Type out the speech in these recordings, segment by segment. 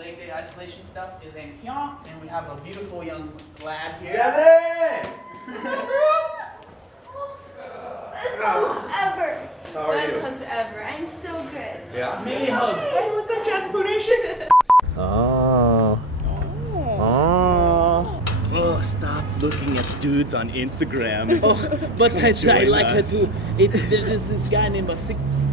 leg day isolation stuff is in here, and we have a beautiful young lad here. Jazzy! Best hugs ever. How are Best you? hugs ever. I'm so good. Yeah. Mini hug. Hey, what's up, Jazzy Poo Nation? Oh, stop looking at dudes on Instagram. But I Join like her us. too. There's this guy named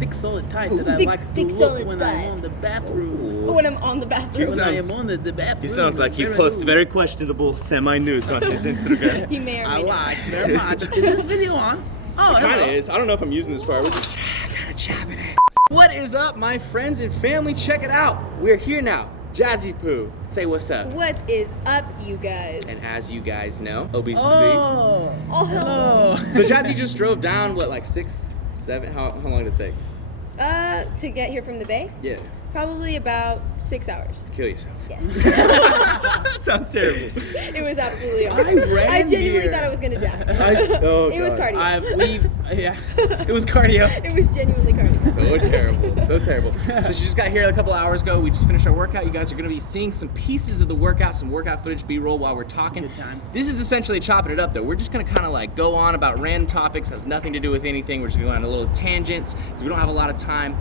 Thick Solid Tight that I like to look when I'm on the bathroom. When I'm on the bathroom. When I am on the bathroom. He sounds like he posts very questionable semi-nudes on his Instagram. He may or I may not. like very much. Is this video on? Oh, It kind hello. of is. I don't know if I'm using this part. We're just kind of chopping it. What is up, my friends and family? Check it out. We're here now. Jazzy Poo, say what's up. What is up, you guys? And as you guys know, Obese the Oh, Oh, hello. Beast. So Jazzy just drove down, what, like 6, 7? How long did it take? To get here from the Bay? Yeah. Probably about 6 hours. Kill yourself. Yes. That sounds terrible. It was absolutely awesome. ran genuinely here. thought I was gonna die. Oh, It was God. cardio. It was cardio. It was genuinely cardio. So terrible, so terrible. So she just got here a couple hours ago. We just finished our workout. You guys are gonna be seeing some pieces of the workout, some workout footage, B-roll while we're talking. It's a good time. This is essentially chopping it up though. We're just gonna kind of like go on about random topics, has nothing to do with anything. We're just gonna go on a little tangents because we don't have a lot of time.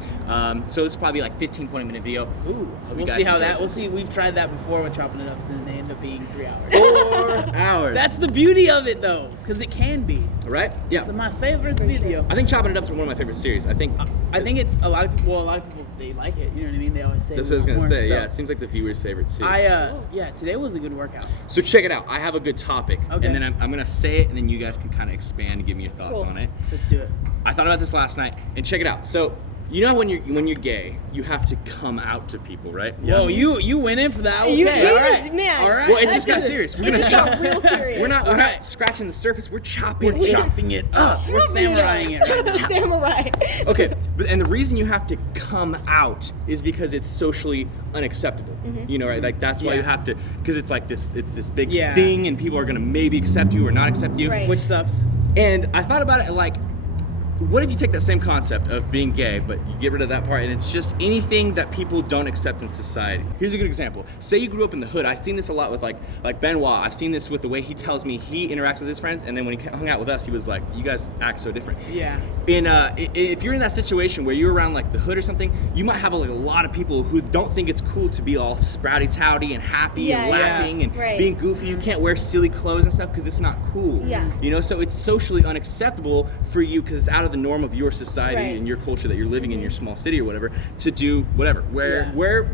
So it's probably like 15, 20-minute video. Ooh, Hope you we'll guys see how enjoy that. We'll this. see. We've tried that before with chopping it up, so then they end up being 3 hours. 4 hours. That's the beauty of it, though, because it can be. right. Yeah. It's my favorite video. I think chopping it up is one of my favorite series. I think It's a lot of people. Well, a lot of people they like it. You know what I mean? They always say. that's what I was we gonna want more, say. so Yeah, it seems like the viewers' favorite too. Yeah, today was a good workout. So check it out. I have a good topic, Okay. and then I'm gonna say it, and then you guys can kind of expand and give me your thoughts Cool. on it. Let's do it. I thought about this last night, and check it out. So, you know when you're gay, you have to come out to people, right? Whoa, you went in for that. Okay, You all right. man. All right. Well, it I just did got this. serious. It just got real serious. We're not All right. scratching the surface. We're chopping. We're chopping it up. We're samuraiing it right now. Samurai. Okay, and the reason you have to come out is because it's socially unacceptable. You know, right? Like that's why Yeah. you have to, because it's like this big Yeah. thing, and people are gonna maybe accept you or not accept you. Right. Which sucks. And I thought about it like, what if you take that same concept of being gay, but you get rid of that part, and it's just anything that people don't accept in society? Here's a good example. Say you grew up in the hood. I've seen this a lot with like Benoit. I've seen this with the way he tells me he interacts with his friends, and then when he hung out with us, he was like, "You guys act so different." Yeah. If you're in that situation where you're around like the hood or something, you might have like a lot of people who don't think it's cool to be all sprouty touty and happy Yeah, and yeah. laughing and Right. being goofy. You can't wear silly clothes and stuff because it's not cool. Yeah. You know, so it's socially unacceptable for you because it's out of the norm of your society Right. and your culture that you're living in your small city or whatever to do whatever. Wear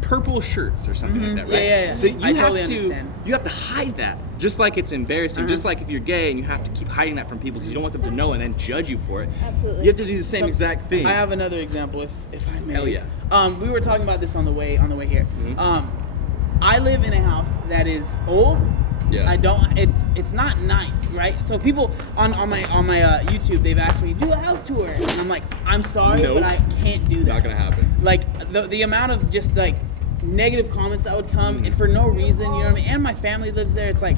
purple shirts or something like that, right? Yeah. So you I have totally to understand. you have to hide that. Just like it's embarrassing, just like if you're gay and you have to keep hiding that from people because you don't want them to know and then judge you for it. Absolutely. You have to do the same exact thing. I have another example, if I may. Hell yeah. We were talking about this on the way here. Mhm. I live in a house that is old. Yeah. I don't. It's not nice, right? So people on my YouTube, they've asked me do a house tour, and I'm like, I'm sorry, Nope. but I can't do that. Not gonna happen. Like the amount of just like negative comments that would come and for no reason, you know what I mean? And my family lives there. It's like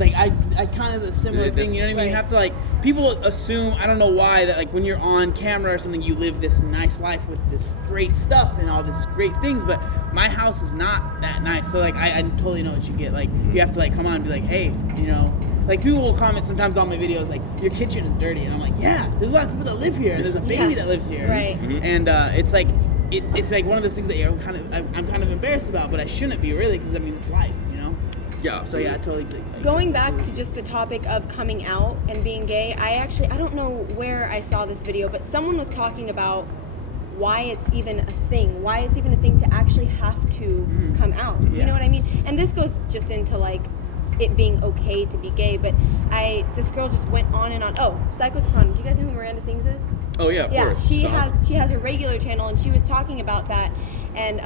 I kind of a similar Yeah, thing, you know what I mean? You right. have to like, people assume, I don't know why, that like when you're on camera or something, you live this nice life with this great stuff and all this great things, but my house is not that nice. So like, I totally know what you get. Like, you have to like come on and be like, hey, you know, like people will comment sometimes on my videos like, your kitchen is dirty. And I'm like, yeah, there's a lot of people that live here and there's a baby that lives here. Right. And it's like, it's like one of those things that I'm kind of embarrassed about, but I shouldn't be really, because I mean, it's life, you know? Yeah. So yeah, I totally agree. Going back to just the topic of coming out and being gay, I don't know where I saw this video, but someone was talking about why it's even a thing, to actually have to come out. You know what I mean? And this goes just into like it being okay to be gay, but this girl just went on and on. Oh, Psycho Soprano. Do you guys know who Miranda Sings is? Oh yeah, of course. she It's has awesome. she has a regular channel, and she was talking about that, and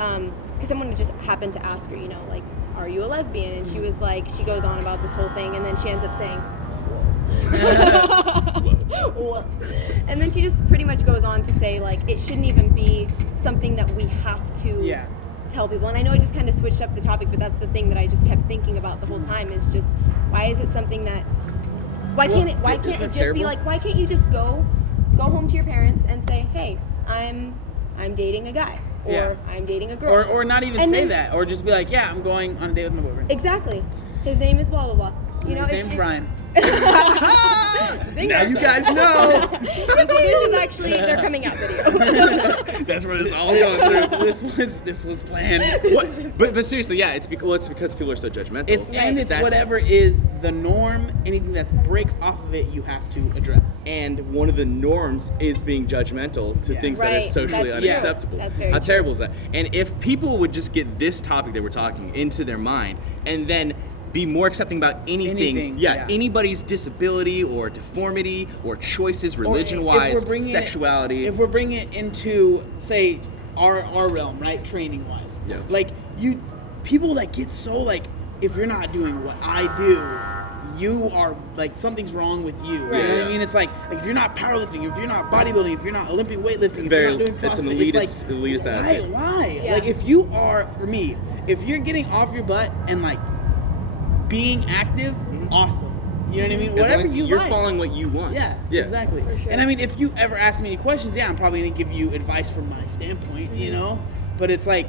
because someone just happened to ask her, you know, like, are you a lesbian? And she was like, she goes on about this whole thing, and then she ends up saying, whoa. And then she just pretty much goes on to say like it shouldn't even be something that we have to tell people. And I know I just kind of switched up the topic, but that's the thing that I just kept thinking about the whole time is just why is it something that why can't it just terrible? be like, why can't you just go home to your parents and say, hey, I'm dating a guy, or Yeah. I'm dating a girl. Or not even And say then- that, or just be like, yeah, I'm going on a date with my boyfriend. Exactly. His name is blah blah blah. You know, His name's Brian. Now you guys know. So this is actually their coming out video. That's where this all going through. This was planned. What? But seriously, yeah, it's because people are so judgmental. It's whatever is the norm. Anything that breaks off of it, you have to address. And one of the norms is being judgmental to Yeah. things that are Right, socially that's true. unacceptable. That's very How true. terrible is that? And if people would just get this topic that we're talking into their mind and then be more accepting about anything, yeah. anybody's disability or deformity or choices, Or religion-wise, if we're bringing sexuality. If we're bringing it into, say, our realm, right, training-wise, Yeah. like people that get so like, if you're not doing what I do, you are like something's wrong with you. You know what Yeah. I mean? It's like if you're not powerlifting, if you're not bodybuilding, if you're not Olympic weightlifting, if Very- you're not doing CrossFit, it's an it's elitist like, attitude. Why? Yeah. Like if you are, for me, if you're getting off your butt and like being active, awesome. You know what I mean? As long Whatever as you you're like. following what you want. Yeah, exactly. For sure. And I mean, if you ever ask me any questions, yeah, I'm probably gonna give you advice from my standpoint, you know. But it's like,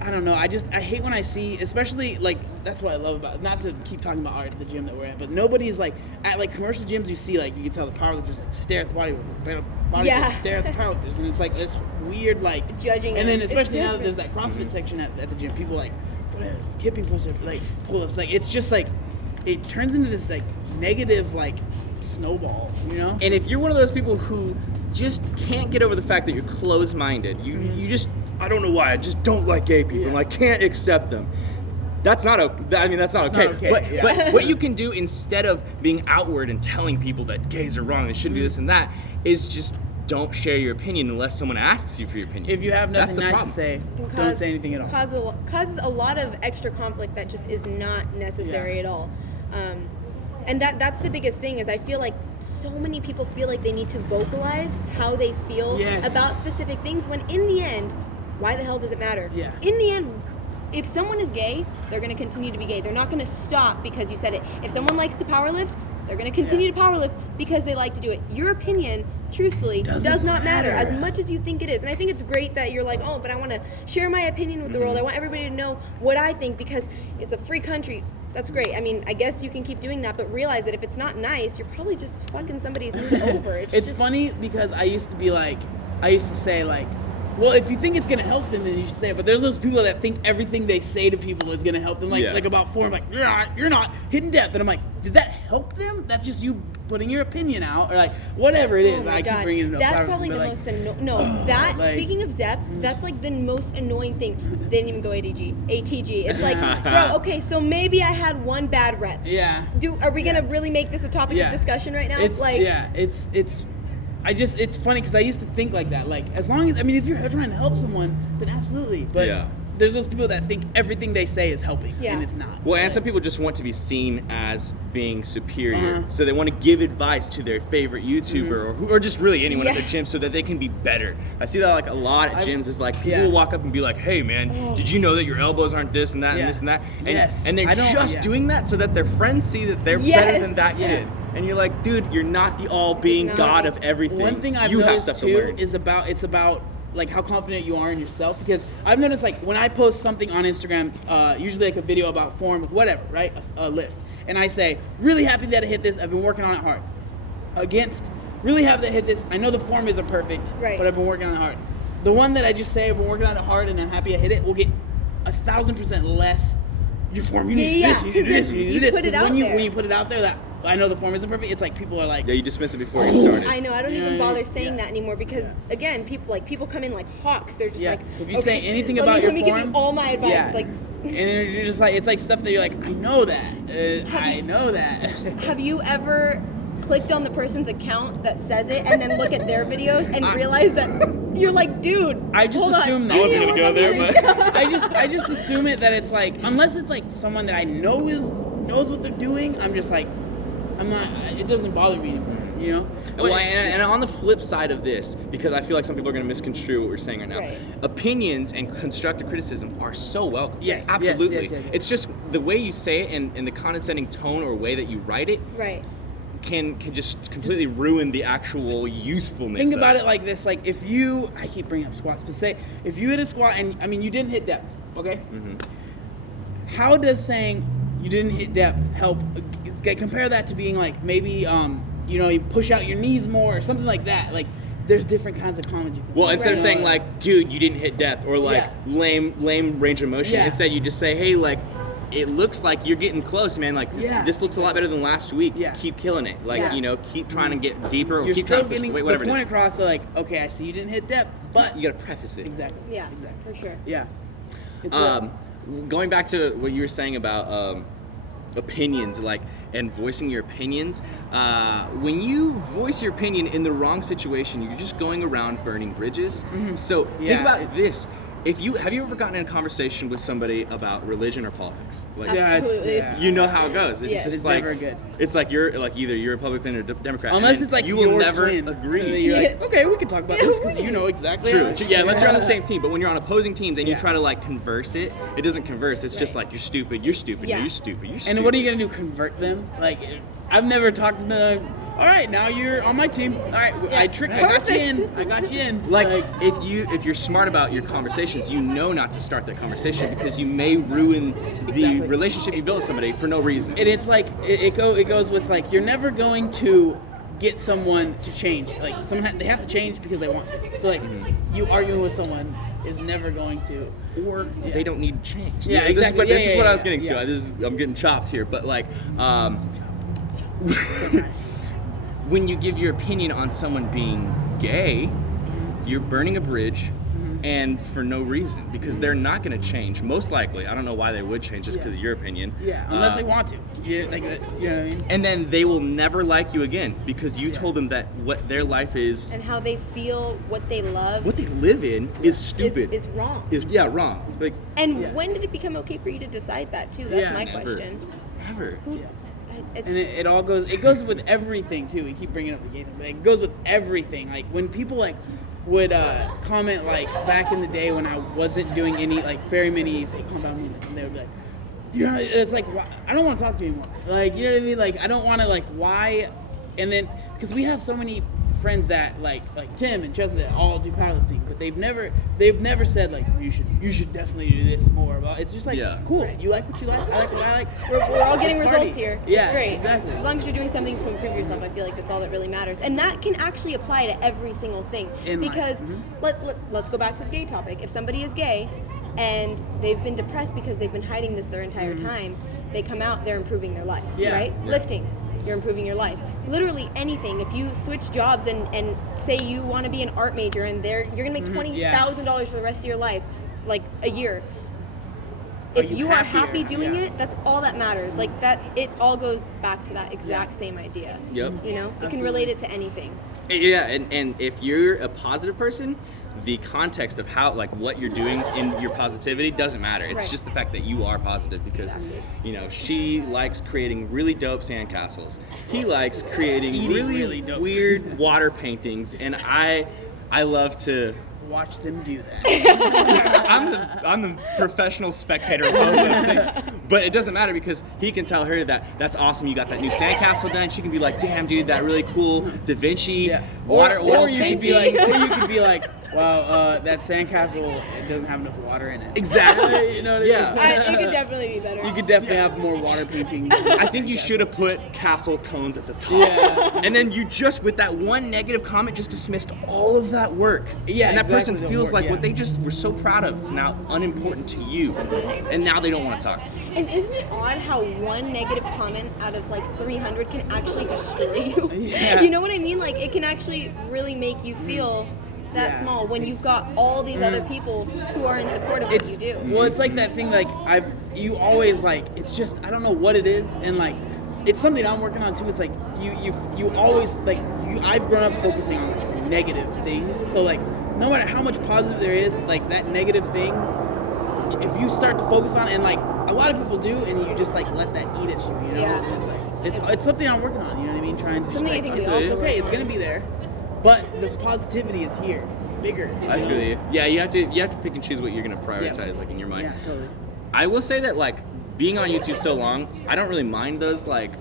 I don't know. I hate when I see, especially like that's what I love about. Not to keep talking about art at the gym that we're at, but nobody's like at like commercial gyms. You see like you can tell the powerlifters like stare at the bodybuilders, Yeah. stare at the powerlifters, and it's like this weird like Judging And them. then It's especially now that judgment. there's that CrossFit section at the gym, people like hippie push-up, like pull-ups, like it's just like it turns into this like negative like snowball, you know. And if you're one of those people who just can't get over the fact that you're closed-minded, you just, I don't know why, I just don't like gay people, Yeah. and I can't accept them. That's not okay. I mean, that's not okay. not okay, But, yeah. but what you can do instead of being outward and telling people that gays are wrong, they shouldn't do this and that, is just don't share your opinion unless someone asks you for your opinion. If you have That's nothing the nice problem. to say, Can don't say anything at all. Causes a lot of extra conflict that just is not necessary Yeah. at all. And that's the biggest thing is I feel like so many people feel like they need to vocalize how they feel Yes. about specific things when in the end, why the hell does it matter? Yeah. In the end, if someone is gay, they're going to continue to be gay. They're not going to stop because you said it. If someone likes to powerlift, they're going to continue to powerlift because they like to do it. Your opinion, truthfully, does not matter as much as you think it is. And I think it's great that you're like, oh, but I want to share my opinion with the world. I want everybody to know what I think because it's a free country. That's great. I mean, I guess you can keep doing that, but realize that if it's not nice, you're probably just fucking somebody's mood over. It's just, funny because I used to say like, well, if you think it's gonna help them, then you should say it. But there's those people that think everything they say to people is gonna help them. Like Yeah. like about form, like you're not hidden depth, and I'm like, did that help them? That's just you putting your opinion out, or like whatever it is. Oh my I God. keep bringing it up. That's probably the most like- speaking of depth, that's like the most annoying thing. They didn't even go ATG. It's like, bro, okay, so maybe I had one bad rep. Yeah. Are we gonna really make this a topic Yeah. of discussion right now? It's like, it's funny because I used to think like that. Like as long as if you're trying to help someone, then absolutely. But Yeah. there's those people that think everything they say is helping, Yeah. and it's not. Well, and some people just want to be seen as being superior, Uh-huh. so they want to give advice to their favorite YouTuber or just really anyone at the Yeah. gym so that they can be better. I see that like a lot at gyms. Is like people Yeah. will walk up and be like, "Hey, man, did you know that your elbows aren't this and that Yeah. and this and that?" And, Yes. and they're I don't- just yeah. doing that so that their friends see that they're Yes. better than that Yeah. kid. And you're like, dude, you're not the all-being not. God of everything. One thing I've you have noticed stuff to too learn. is it's about like how confident you are in yourself, because I've noticed like when I post something on Instagram, usually like a video about form with whatever, right, a lift, and I say really happy that I hit this, I've been working on it hard, against really happy that I hit this, I know the form isn't perfect, Right. but I've been working on it hard. The one that I just say I've been working on it hard and I'm happy I hit it will get 1,000% less. Your form, you need to do Yeah, this, you need to do this, you need to do you this. put it 'Cause out when you there. when you put it out there that I know the form isn't perfect, it's like people are like, Yeah, you dismiss it before you started. I know. I don't You know even what I bother mean? saying Yeah. that anymore because again, people come in like hawks. They're just Yeah. like, If you say okay, anything let about me, your let me give form, you all my advice. yeah. It's like, and you're just like, it's like stuff that you're like, I know that. Have I you- know that. have you ever clicked on the person's account that says it and then look at their videos and realize that you're like, dude, I just hold on, assume that. you I need wasn't to gonna work go on there, the others. I just assume it that it's like, unless it's like someone that I know knows what they're doing, I'm just like, I'm not. It doesn't bother me anymore. You know. Well, and on the flip side of this, because I feel like some people are going to misconstrue what we're saying right now, Right. opinions and constructive criticism are so welcome. Yes, yes, absolutely. yes. It's just the way you say it and the condescending tone or way that you write it. Right. can just completely ruin the actual usefulness. Think about it like this: like if you, I keep bringing up squats, but say if you hit a squat and I mean you didn't hit depth, okay? How does saying you didn't hit depth help? Compare that to being like maybe you know, you push out your knees more or something like that. Like there's different kinds of comments you can Well, make. instead of saying like, dude, you didn't hit depth, or like lame range of motion, instead you just say, hey, like, it looks like you're getting close, man. Like this looks a lot better than last week. Keep killing it. Like you know, keep trying to get deeper. Or You're keep still trying to push getting weight, whatever the point it is. across. Like, okay, I see you didn't hit depth, but You gotta preface it. exactly. Yeah, exactly. for sure. Yeah. It's Going back to what you were saying about opinions, like, and voicing your opinions, when you voice your opinion in the wrong situation, you're just going around burning bridges. So think about this. Have you ever gotten in a conversation with somebody about religion or politics? Like, Absolutely. you know how it goes. It's just it's like never good. It's like you're like either you're Republican or Democrat. Unless it's like you will your never twin. agree. You're like, okay, we can talk about this because you know exactly. True. how I feel. Yeah, unless you're on the same team. But when you're on opposing teams and you Yeah. try to like converse it doesn't converse. It's just like you're stupid, you're stupid, Yeah. you're stupid, you're stupid. And what are you gonna do? Convert them? Like, I've never talked to them. Like, all right, now you're on my team. All right, I got you in. I got you in. Like if you're smart about your conversations, you know not to start that conversation because you may ruin the relationship you built with somebody for no reason. And it's like it goes with like you're never going to get someone to change. Like they have to change because they want to. So like you arguing with someone is never going to, or they don't need to change. Yeah, This exactly. This is what I was Yeah. getting to. I'm getting chopped here, but like when you give your opinion on someone being gay, you're burning a bridge. And for no reason, because they're not going to change. Most likely, I don't know why they would change just because of your opinion. Yeah, unless they want to. You know what I mean? And then they will never like you again because you told them that what their life is And how they feel, what they love, what they live in is stupid. is wrong. Wrong. Like And when did it become okay for you to decide that too? That's my never. question. Never. Who? It's, And it all goes. It goes with everything too. We keep bringing up the gay thing, but it goes with everything. Like when people like would comment like back in the day when I wasn't doing any like very many say compound movements, and they would be like, you know, it's like I don't want to talk to you anymore. Like you know what I mean? Like I don't want to like why, and then because we have so many friends that like Tim and Chelsea that all do powerlifting, but they've never said like you should definitely do this more. But it's just like cool. Right. You like what you like. I like what I like. we're all getting Let's party. results here. Yeah, it's great. exactly. As long as you're doing something to improve yourself, I feel like that's all that really matters. And that can actually apply to every single thing. In life. Because let's go back to the gay topic. If somebody is gay and they've been depressed because they've been hiding this their entire time, they come out, they're improving their life, right? Yeah. Lifting, you're improving your life. Literally anything. If you switch jobs and say you want to be an art major and you're gonna make $20,000 for the rest of your life, like a year. If you are happy doing it, that's all that matters. Like that, it all goes back to that exact same idea. Yep. You know, you can relate it to anything. Yeah, and if you're a positive person, the context of how, like, what you're doing in your positivity doesn't matter. It's just the fact that you are positive because, you know, she likes creating really dope sandcastles. He likes creating really dope weird water paintings, and I love to Watch them do that. I'm the professional spectator of all those things. But it doesn't matter because he can tell her that that's awesome. You got that new sandcastle done. She can be like, damn, dude, that really cool Da Vinci water oil or you could be like, wow, that sandcastle, it doesn't have enough water in it. Exactly. You know what I mean? It could definitely be better. You could definitely have more water painting. I think you should have put castle cones at the top. Yeah. And then you just, with that one negative comment, just dismissed all of that work. Yeah, and that exactly, person the feels work, like yeah. what they just were so proud of is now unimportant to you. And now they don't want to talk to you. And isn't it odd how one negative comment out of like 300 can actually destroy you? Yeah. You know what I mean? Like it can actually really make you feel that small when you've got all these other people who are in support of what you do. Well, it's like that thing, like, you always, like, it's just, I don't know what it is, and, like, it's something I'm working on, too. It's like, you always, like, I've grown up focusing on, like, negative things, so, like, no matter how much positive there is, like, that negative thing, if you start to focus on it, and, like, a lot of people do, and you just, like, let that eat at you, you know? Yeah. And it's like, it's something I'm working on, you know what I mean? Trying to just, Something I like, think we it's also okay, work it's on. gonna be there, but this positivity is here. It's bigger. I feel you. Yeah, you have to pick and choose what you're gonna prioritize, like, in your mind. Yeah, totally. I will say that, like, being on YouTube so long, I don't really mind those, like,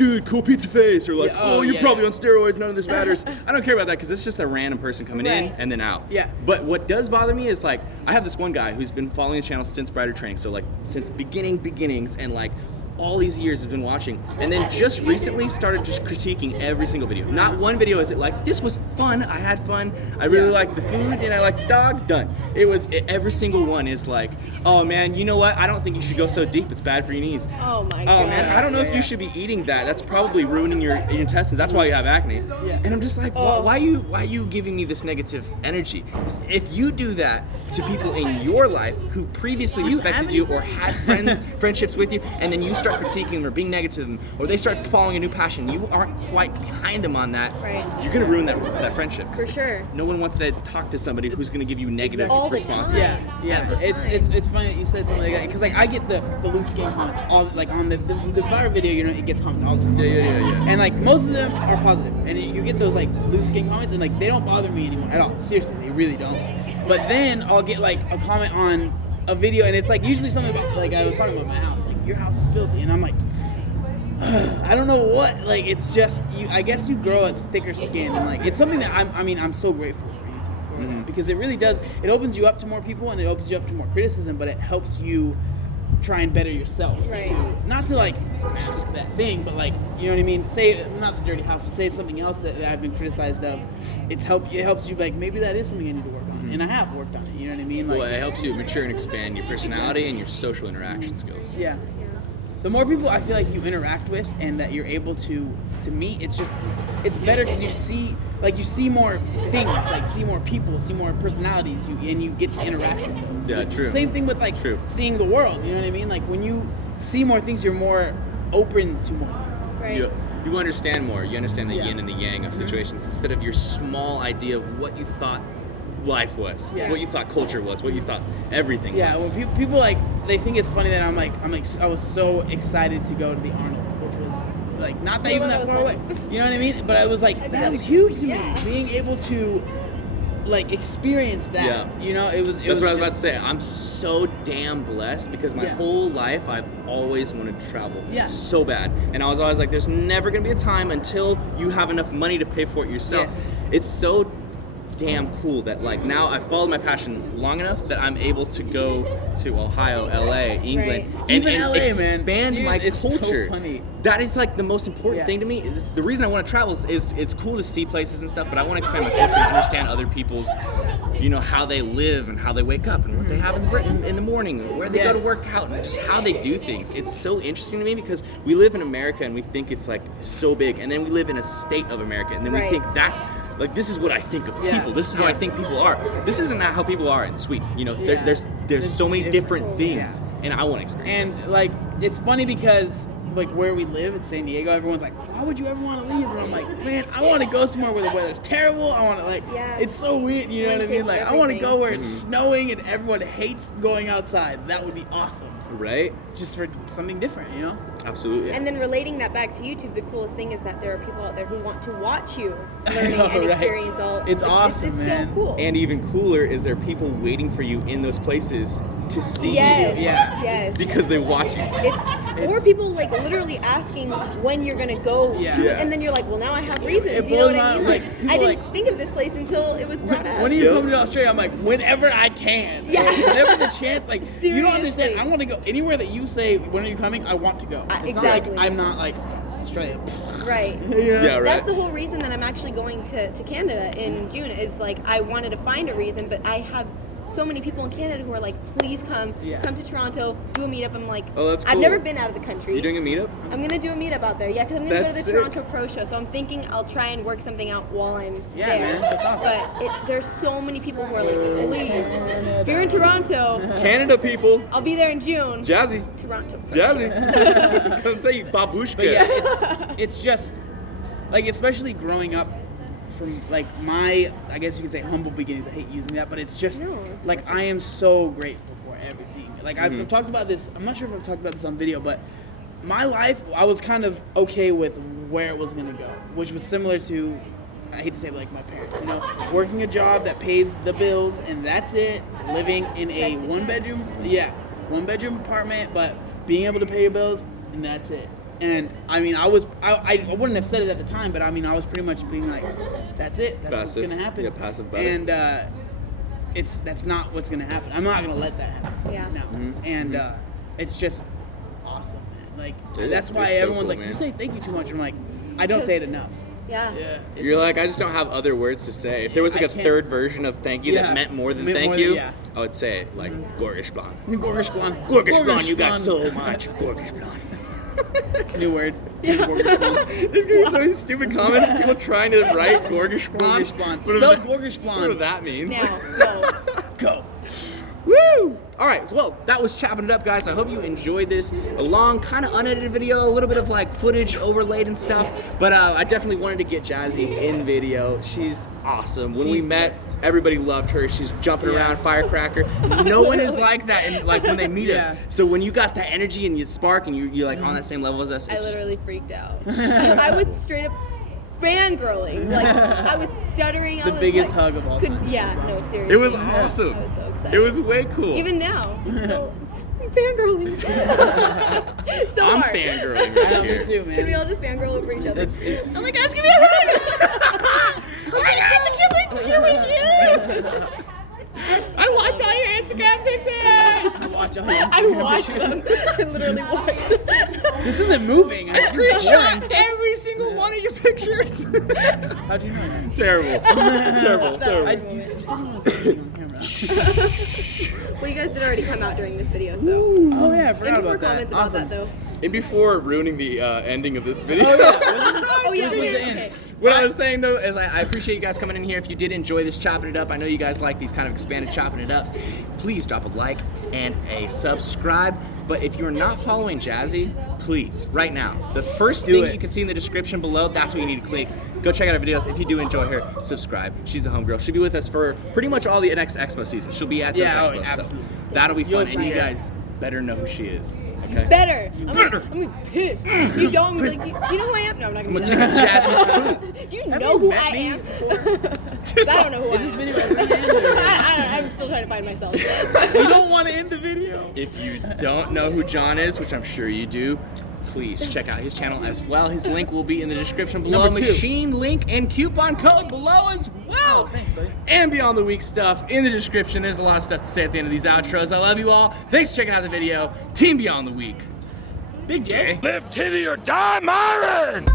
dude, cool pizza face, or like, Yeah, oh, you're yeah, probably yeah. on steroids, none of this matters. I don't care about that because it's just a random person coming in Right. and then out. Yeah. But what does bother me is like, I have this one guy who's been following the channel since Brighter Training, so like since beginnings, and like all these years has been watching, and then just recently started just critiquing every single video. Not one video is it like, this was fun, I had fun, I really liked the food, and I liked the dog, done. Every single one is like, oh man, you know what, I don't think you should go so deep, it's bad for your knees. Oh my Oh god. man, I don't know if you should be eating that. That's probably ruining your intestines. That's why you have acne. Yeah. And I'm just like, why are you giving me this negative energy? If you do that to people in your life who previously respected you or had friendships with you, and then you start critiquing them or being negative to them, or they start following a new passion, you aren't quite behind them on that. Right. You're gonna ruin that friendship. 'Cause For sure. No one wants to talk to somebody who's gonna give you negative All the responses. time. Yeah, All the it's time. it's funny that you said something like that because like I get the loose skin comments all like on the viral video, you know, it gets comments all the time. Yeah. And like most of them are positive, and you get those like loose skin comments, and like they don't bother me anymore at all. Seriously, they really don't. But then I'll get like a comment on a video, and it's like usually something about like I was talking about my house, like your house is filthy, and I'm like, I don't know what. Like it's just you. I guess you grow a thicker skin, and like it's something that I'm so grateful for YouTube for because it really does. It opens you up to more people, and it opens you up to more criticism, but it helps you try and better yourself. Right. Not to like mask that thing, but like, you know what I mean? Say, not the dirty house, but say something else that I've been criticized of. It helps you like, maybe that is something I need to work on. And I have worked on it, you know what I mean? Like, Well, it helps you mature and expand your personality and your social interaction skills. yeah. The more people I feel like you interact with and that you're able to meet, it's better because you see more things, like see more people, see more personalities, and you get to interact with those. Yeah, It's true. the same thing with like True. seeing the world, you know what I mean? Like when you see more things, you're more open to more things. Right. You understand more. You understand the Yeah. yin and the yang of situations instead of your small idea of what you thought life was, Yeah. what you thought culture was, what you thought everything Yeah, was. when people like they think it's funny that I was so excited to go to the Arnold, which was like not that Yeah, even that that was far away. fun. You know what I mean? But I was like, I'd be that like, was huge to me. yeah. Being able to like experience that. Yeah. You know, it was. That's what I was about to say. I'm so damn blessed because my Yeah. whole life I've always wanted to travel Yeah. so bad. And I was always like, there's never going to be a time until you have enough money to pay for it yourself. Yes. It's so damn cool that like now I've followed my passion long enough that I'm able to go to Ohio, LA, England, Right. and, Even and LA, man. expand my Seriously, it's so culture. funny. That is like the most important Yeah. thing to me. The reason I want to travel is it's cool to see places and stuff, but I want to expand my culture and understand other people's, how they live and how they wake up and what they have in the morning, where they go to Yes. work out, and just how they do things. It's so interesting to me because we live in America and we think it's like so big, and then we live in a state of America, and then we Right. think that's like this is what I think of Yeah. people. This is how I Yeah. think people are. This isn't how people are in Sweden. Yeah. There's so many It's different different. things, and I want to experience. And like it's funny because like where we live in San Diego, everyone's like, why would you ever want to leave? And I'm like, man, I want to go somewhere where the weather's terrible. I want to like, Yeah. it's so weird, you know Want what I to mean? taste Like I want to everything. go where it's snowing and everyone hates going outside. That would be awesome, Right? just for something different, you know? Absolutely. And then relating that back to YouTube, the coolest thing is that there are people out there who want to watch you learning know, and right? experience all. It's awesome, It's man. so cool. And even cooler is there people waiting for you in those places to see yes, you Yeah. yes. because they watch you. Or people like literally asking when you're gonna go Yeah. to, Yeah. and then you're like, well, now I have reasons. It You know what blows I my- mean? like, Like, people I didn't like- think of this place until it was brought up. When are you Yep. coming to Australia? I'm like, whenever I can. Yeah. Like, whenever the chance, like, you don't understand. Seriously. I want to go anywhere that you say, when are you coming? I want to go. It's Exactly. not like, I'm not like, Australia. Right. You know? Yeah, right. That's the whole reason that I'm actually going to Canada in June. Is like I wanted to find a reason, but I have so many people in Canada who are like, please come to Toronto, do a meetup. I'm like, Oh, that's I've cool. never been out of the country. You doing a meetup? I'm gonna do a meetup out there, yeah, because I'm gonna go That's to the sick. Toronto Pro Show. So I'm thinking I'll try and work something out while I'm Yeah, there. man, that's awesome. But there's so many people who are like, please, if you're in Toronto, Canada people. I'll be there in June. Jazzy. Toronto Pro Show. Jazzy. Come say babushka. But yeah, it's just, like, especially growing up from, like, my, I guess you could say humble beginnings. I hate using that, but it's just, No, it's like, I am so grateful for everything. Like, I've talked about this, I'm not sure if I've talked about this on video, but my life, I was kind of okay with where it was going to go, which was similar to, I hate to say it, like my parents, you know, working a job that pays the bills and that's it, living in a one bedroom apartment, but being able to pay your bills and that's it. And I mean, I wouldn't have said it at the time, but I mean, I was pretty much being like, that's it. That's Passive. what's gonna happen. Yeah, passive better. And that's not what's gonna happen. I'm not gonna let that happen. Yeah. No. And it's just awesome, man. Like that's why it's so everyone's cool, like, man. you say thank you too much. And I'm like, I don't say it enough. Yeah. Yeah. You're like, I just don't have other words to say. If there was like I a can't- third version of thank you Yeah. that meant more than Meant thank more than- you, yeah. I would say it like Gorgish Blonde. Gorgish blonde. Gorgish Blonde, you got so much. Gorgish Blonde. New word. Yeah. Gorgish blonde. There's gonna be so many stupid comments of people trying to write Gorgish Blonde. Gorgish blonde. Whatever Spell that- Gorgish Whatever blonde. that means. Now, go. Go. Woo! All right, well, that was Chopping It Up, guys. I hope you enjoyed this. A long, kind of unedited video, a little bit of like footage overlaid and stuff. But I definitely wanted to get Jazzy in video. She's awesome. When we She's met, best. everybody loved her. She's jumping Yeah. around, firecracker. No one is like that, and like when they meet Yeah. us. So when you got that energy and you spark and you're like on that same level as us, I it's- literally freaked out. I was straight up fangirling. Like, I was stuttering. I The was biggest like, hug of all time. Yeah, no, seriously. it was awesome. I was so excited. It was way cool. Even now, I'm still fangirling. So I'm hard. fangirling I right know, me here. too, man. Can we all just fangirl over each other? It's, it, Oh my gosh, give me a hug! Oh my gosh, I can't believe I'm here with you! I watch all your Instagram pictures. watch all your I Instagram watched pictures. them. I literally watched them. This isn't moving. I Screenshot every single one of your pictures. How'd you know that? Terrible. Terrible. That Terrible. awkward moment. You said you wanted to see me on camera. Well, you guys did already come out during this video, so. Oh yeah, I And forgot before about that. comments about Awesome. that, though. And before ruining the ending of this video. Oh yeah. Oh, yeah, Which was yeah, the okay. end. What I was saying though is I appreciate you guys coming in here. If you did enjoy this Chopping It Up, I know you guys like these kind of expanded Chopping It Ups. Please drop a like and a subscribe. But if you're not following Jazzy, please, right now, the first Do thing it. you can see in the description below, that's what you need to click. Go check out our videos. If you do enjoy her, subscribe. She's the homegirl. She'll be with us for pretty much all the next Expo season. She'll be at those Yeah, oh, Expos. So absolutely. that'll be fun. You'll And see you her. guys better know who she is. Okay? Better. I'm gonna be pissed. You don't. I'm like, do you know who I am? No, I'm not I'm gonna gonna be take a Jazzy. Do you Have know you who met I me am? before? 'Cause I don't know who Is I this am. video ever gonna end, or- I'm still trying to find myself. You don't want to end the video. If you don't know who John is, which I'm sure you do, please check out his channel as well. His link will be in the description below. Number 2. Machine link and coupon code below as well. Oh, thanks, buddy. And Beyond the Week stuff in the description. There's a lot of stuff to say at the end of these outros. I love you all. Thanks for checking out the video. Team Beyond the Week. Big J. Live titty or die, MIRIN!